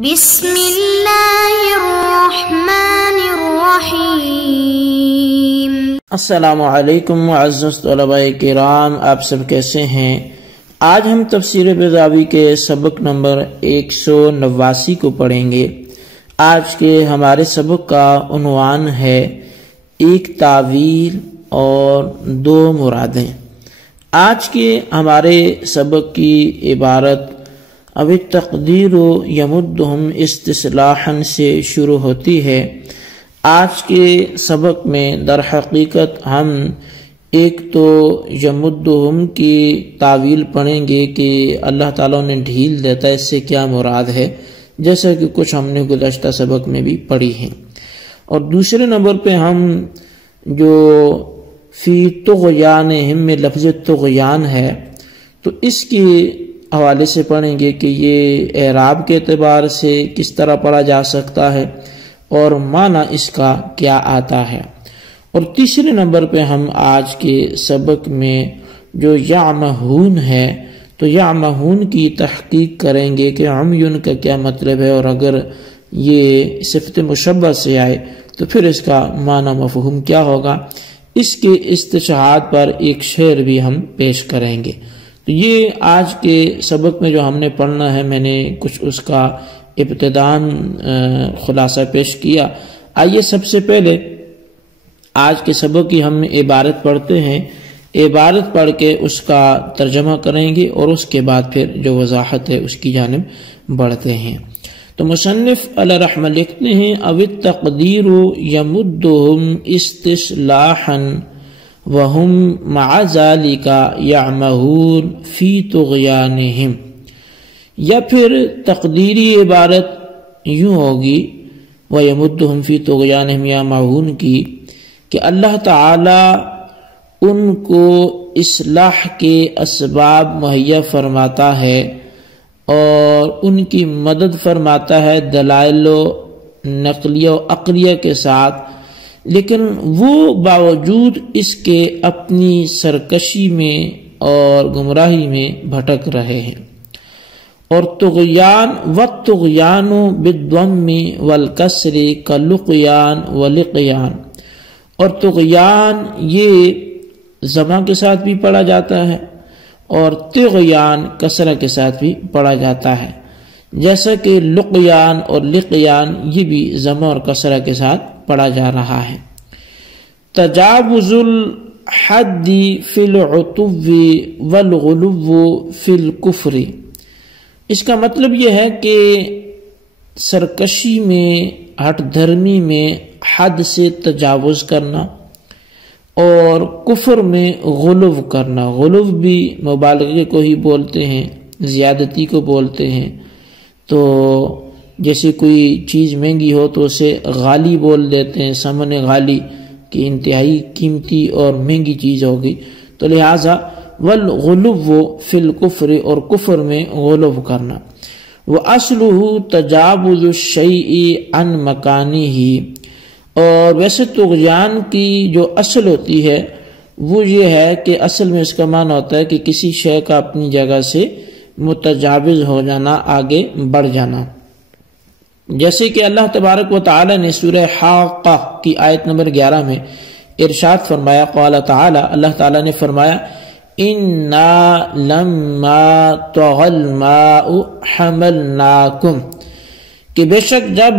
بسم اللہ الرحمن الرحیم۔ السلام علیکم معزز طلباء کرام، آپ سب کیسے ہیں؟ آج ہم تفسیر بیضاوی کے سبق نمبر 189 کو پڑھیں گے۔ آج کے ہمارے سبق کا عنوان ہے ایک تعویل اور دو مرادیں۔ آج کے ہمارے سبق کی عبارت اب تقدیر یمدہم استصلاحا سے شروع ہوتی ہے۔ آج کے سبق میں در حقیقت ہم ایک تو یمدہم کی تعویل پڑھیں گے کہ اللہ تعالیٰ نے ڈھیل دیتا ہے، اس سے کیا مراد ہے، جیسا کہ کچھ ہم نے گزشتہ سبق میں بھی پڑھی ہیں۔ اور دوسرے نمبر پہ ہم جو فی طغیانہم میں لفظ طغیان ہے تو اس کی حوالے سے پڑھیں گے کہ یہ اعراب کے اعتبار سے کس طرح پڑھا جا سکتا ہے اور معنی اس کا کیا آتا ہے۔ اور تیسرے نمبر پہ ہم آج کے سبق میں جو یعمہون ہے تو یعمہون کی تحقیق کریں گے کہ عمیون کا کیا مطلب ہے، اور اگر یہ صفت مشبہ سے آئے تو پھر اس کا معنی مفہوم کیا ہوگا۔ اس کے استشہاد پر ایک شعر بھی ہم پیش کریں گے۔ تو یہ آج کے سبق میں جو ہم نے پڑھنا ہے، میں نے کچھ اس کا ابتداً خلاصہ پیش کیا۔ آئیے سب سے پہلے آج کے سبق کی ہم عبارت پڑھتے ہیں، عبارت پڑھ کے اس کا ترجمہ کریں گے اور اس کے بعد پھر جو وضاحت ہے اس کی جانب بڑھتے ہیں۔ تو مصنف علیہ رحمہ لکھتے ہیں او التقدیر یمدہم استصلاحا وَهُمْ مَعَ ذَلِكَ يَعْمَهُونَ فِي طُغْيَانِهِمْ، یا پھر تقدیری عبارت یوں ہوگی وَيَمُدُّهُمْ فِي طُغْيَانِهِمْ يَعْمَهُونَ کی کہ اللہ تعالی ان کو اصلاح کے اسباب مہیا فرماتا ہے اور ان کی مدد فرماتا ہے دلائل و نقلیہ و عقلیہ کے ساتھ، لیکن وہ باوجود اس کے اپنی سرکشی میں اور گمراہی میں بھٹک رہے ہیں۔ اور طغیان والطغیان بالضم والکسر کلقیان ولقیان، اور طغیان یہ ضمہ کے ساتھ بھی پڑھا جاتا ہے اور طغیان کسرہ کے ساتھ بھی پڑھا جاتا ہے، جیسا کہ لقیان اور لقیان یہ بھی ضمہ اور کسرہ کے ساتھ پڑھا جا رہا ہے۔ تجاوز الحد فی العتو والغلو فی الکفر، اس کا مطلب یہ ہے کہ سرکشی میں، ہٹ دھرمی میں حد سے تجاوز کرنا اور کفر میں غلو کرنا۔ غلو بھی مبالغے کو ہی بولتے ہیں، زیادتی کو بولتے ہیں۔ تو جیسے کوئی چیز مہنگی ہو تو اسے غالی بول دیتے ہیں، ثمن غالی کی انتہائی قیمتی اور مہنگی چیز ہوگی، تو لہٰذا والغلو فی الکفر، اور کفر میں غلو کرنا۔ وَأَصْلُهُ تَجَاوُزُ الشَّيْءِ عَنْ مَكَانِهِ، اور ویسے طغیان کی جو اصل ہوتی ہے وہ یہ ہے کہ اصل میں اس کا معنی ہوتا ہے کہ کسی شے کا اپنی جگہ سے متجاوز ہو جانا، آگے بڑھ جانا۔ جیسے کہ اللہ تبارک و تعالی نے سورہ حاقہ کی آیت نمبر 11 میں ارشاد فرمایا، قال تعالی، اللہ تعالی نے فرمایا اِنَّا لَمَّا طَغَى الْمَاءُ حَمَلْنَاكُمْ، کہ بے شک جب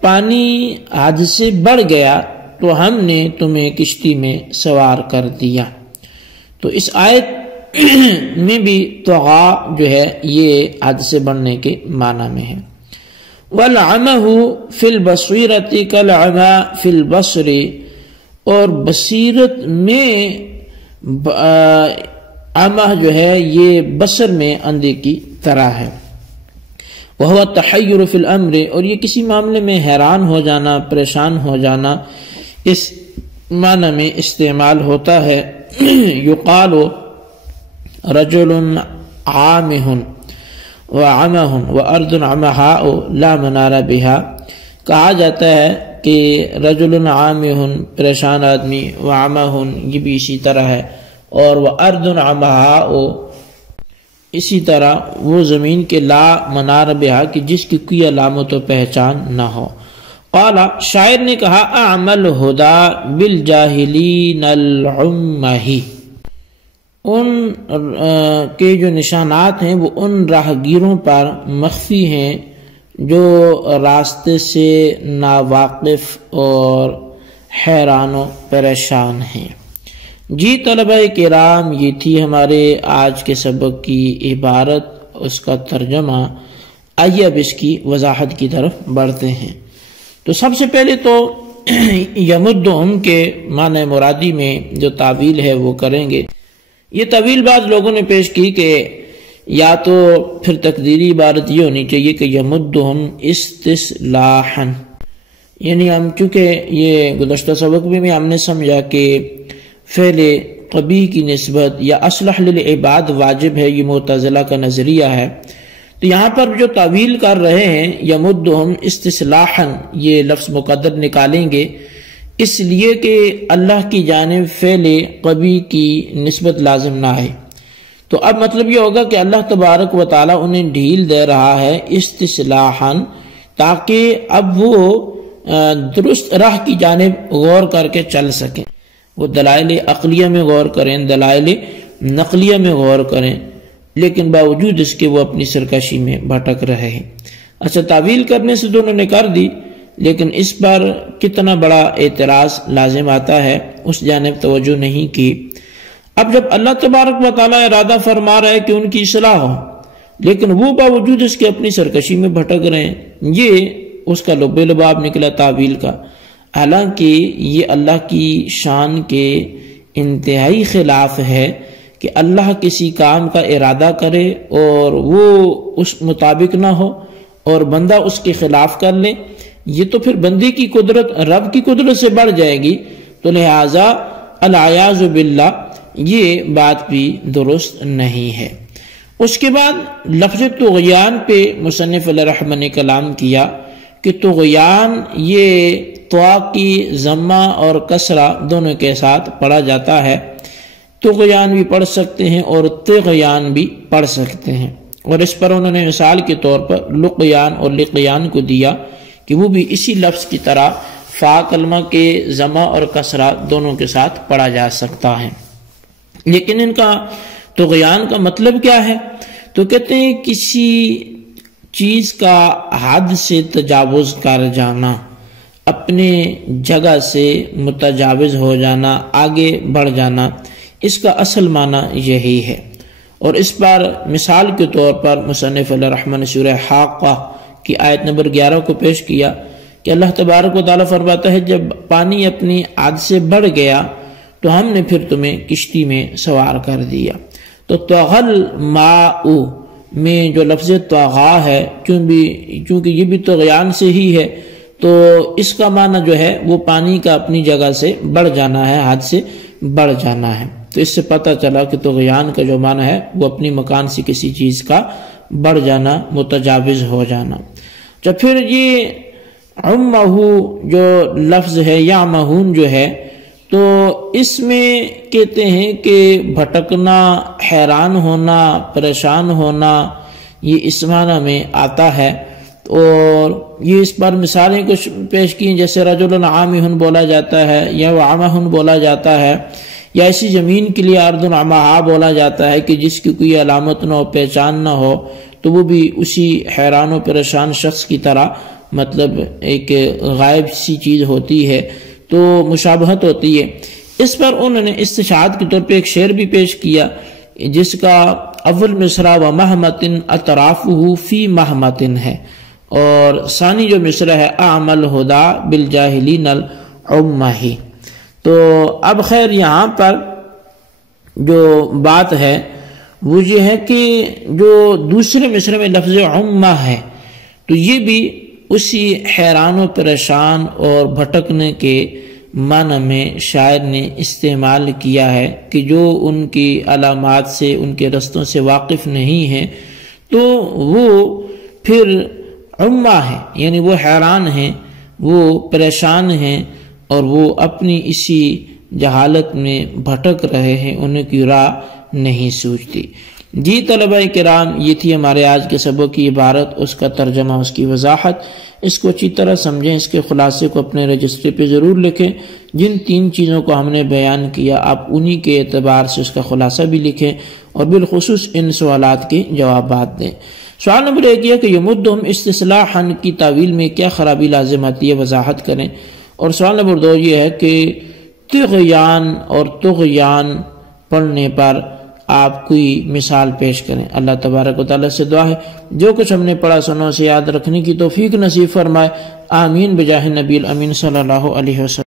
پانی حد سے بڑھ گیا تو ہم نے تمہیں کشتی میں سوار کر دیا۔ تو اس آیت میں بھی طغا جو ہے یہ حد سے بڑھنے کے معنی میں ہے۔ وَالْعَمَهُ فِي الْبَصِيرَةِ كَالْعَمَى فِي الْبَصْرِ، اور بصیرت میں عمہ جو ہے یہ بصر میں اندھے کی طرح ہے۔ وَهُوَ التَّحَيُّرُ فِي الْأَمْرِ، اور یہ کسی معاملے میں حیران ہو جانا، پریشان ہو جانا، اس معنی میں استعمال ہوتا ہے۔ یقال رجل عامہ وعمہ وارض عمہاء لا منار بہا، کہا جاتا ہے کہ رجل عامہ پریشان آدمی، وعمہ یہ بھی اسی طرح ہے، اور وارض عمہاء اسی طرح وہ زمین کے لا منار بہا کہ جس کی کوئی علامت و پہچان نہ ہو۔ قال شاعر نے کہا اعمل ہدا بالجاہلین العمہ، ان کے جو نشانات ہیں وہ ان راہگیروں پر مخفی ہیں جو راستے سے ناواقف اور حیران و پریشان ہیں۔ جی طلبہ کرام، یہ تھی ہمارے آج کے سبق کی عبارت، اس کا ترجمہ۔ آئیے اب اس کی وضاحت کی طرف بڑھتے ہیں۔ تو سب سے پہلے تو یمدہم کے معنی مرادی میں جو تعویل ہے وہ کریں گے۔ یہ طویل بعض لوگوں نے پیش کی کہ یا تو پھر تقدیری عبارت یہ ہونی چاہیے کہ یمدہم استصلاحاً، یعنی ہم چونکہ یہ گزشتہ سبق میں ہم نے سمجھا کہ فعل قبیح کی نسبت یا اصلح للعباد واجب ہے، یہ معتزلہ کا نظریہ ہے۔ تو یہاں پر جو تعویل کر رہے ہیں یمدہم استصلاحاً، یہ لفظ مقدر نکالیں گے اس لیے کہ اللہ کی جانب فعل قبیح کی نسبت لازم نہ ہے۔ تو اب مطلب یہ ہوگا کہ اللہ تبارک و تعالی انہیں ڈھیل دے رہا ہے استصلاحاً، تاکہ اب وہ درست راہ کی جانب غور کر کے چل سکیں، وہ دلائل عقلیہ میں غور کریں، دلائل نقلیہ میں غور کریں، لیکن باوجود اس کے وہ اپنی سرکشی میں بھٹک رہے ہیں۔ اچھا، تعویل کرنے سے تو انہوں نے کر دی، لیکن اس پر کتنا بڑا اعتراض لازم آتا ہے اس جانب توجہ نہیں کی۔ اب جب اللہ تبارک و تعالیٰ ارادہ فرما رہا ہے کہ ان کی اصلاح ہو، لیکن وہ باوجود اس کے اپنی سرکشی میں بھٹک رہے ہیں، یہ اس کا لب لباب نکلا تعویل کا۔ حالانکہ یہ اللہ کی شان کے انتہائی خلاف ہے کہ اللہ کسی کام کا ارادہ کرے اور وہ اس مطابق نہ ہو اور بندہ اس کے خلاف کر لے، یہ تو پھر بندے کی قدرت رب کی قدرت سے بڑھ جائے گی۔ تو لہٰذا العیاذ باللہ یہ بات بھی درست نہیں ہے۔ اس کے بعد لفظ طغیان پہ مصنف علیہ رحمہ نے کلام کیا کہ طغیان یہ طوا کی ضمہ اور کسرہ دونوں کے ساتھ پڑھا جاتا ہے۔ طغیان بھی پڑھ سکتے ہیں اور طغیان بھی پڑھ سکتے ہیں، اور اس پر انہوں نے مثال کے طور پر لقیان اور لقیان کو دیا کہ وہ بھی اسی لفظ کی طرح فا کلمہ کے ضمہ اور کسرہ دونوں کے ساتھ پڑھا جا سکتا ہے۔ لیکن ان کا طغیان کا مطلب کیا ہے؟ تو کہتے ہیں کسی چیز کا حد سے تجاوز کر جانا، اپنے جگہ سے متجاوز ہو جانا، آگے بڑھ جانا، اس کا اصل معنی یہی ہے۔ اور اس پر مثال کے طور پر مصنف علیہ رحمہ نے سورہ حاقہ کی آیت نمبر 11 کو پیش کیا کہ اللہ تبارک و تعالیٰ فرماتا ہے جب پانی اپنی حد سے بڑھ گیا تو ہم نے پھر تمہیں کشتی میں سوار کر دیا۔ تو طغل ماء میں جو لفظ طغا ہے، چونکہ یہ بھی طغیان سے ہی ہے، تو اس کا معنی جو ہے وہ پانی کا اپنی جگہ سے بڑھ جانا ہے، حد سے بڑھ جانا ہے۔ تو اس سے پتہ چلا کہ طغیان کا جو معنی ہے وہ اپنی مکان سے کسی چیز کا بڑھ جانا، متجاوز ہو جانا۔ جب پھر یہ عمہ جو لفظ ہے یا مہون جو ہے، تو اس میں کہتے ہیں کہ بھٹکنا، حیران ہونا، پریشان ہونا، یہ اس معنی میں آتا ہے۔ اور یہ اس پر مثالیں کچھ پیش کی ہیں، جیسے رجل عامہ بولا جاتا ہے یا عامہ بولا جاتا ہے، یا ایسی زمین کے لیے ارض عمہا بولا جاتا ہے کہ جس کی کوئی علامت نہ ہو، پہچان نہ ہو، تو وہ بھی اسی حیران و پریشان شخص کی طرح مطلب ایک غائب سی چیز ہوتی ہے، تو مشابہت ہوتی ہے۔ اس پر انہوں نے استشہاد کے طور پہ ایک شعر بھی پیش کیا جس کا اول مصرع و محمتن اطرافہ فی محمتن ہے، اور ثانی جو مصرع ہے اعمل ہدا بالجاہلین العمہ۔ تو اب خیر یہاں پر جو بات ہے وہ یہ ہے کہ جو دوسرے مصرع میں لفظ عمہ ہے، تو یہ بھی اسی حیران و پریشان اور بھٹکنے کے معنی میں شاعر نے استعمال کیا ہے کہ جو ان کی علامات سے، ان کے رستوں سے واقف نہیں ہیں، تو وہ پھر عمہ ہے، یعنی وہ حیران ہیں، وہ پریشان ہیں، اور وہ اپنی اسی جہالت میں بھٹک رہے ہیں، انہیں کی راہ نہیں سوچتی۔ جی طلبہ کرام، یہ تھی ہمارے آج کے سبق کی عبارت، اس کا ترجمہ، اس کی وضاحت۔ اس کو اچھی طرح سمجھیں، اس کے خلاصے کو اپنے رجسٹر پہ ضرور لکھیں۔ جن 3 چیزوں کو ہم نے بیان کیا آپ انہی کے اعتبار سے اس کا خلاصہ بھی لکھیں اور بالخصوص ان سوالات کے جوابات دیں۔ سوال نمبر 1 یہ کہ یمدہم استصلاحا کی تعویل میں کیا خرابی لازم آتی ہے، وضاحت کریں۔ اور سوال نمبر 2 یہ ہے کہ طغیان اور طغیان پڑھنے پر آپ کوئی مثال پیش کریں۔ اللہ تبارک و تعالیٰ سے دعا ہے جو کچھ ہم نے پڑھا سنوں سے یاد رکھنے کی توفیق نصیب فرمائے، آمین بجاہ نبی الامین صلی اللہ علیہ وسلم۔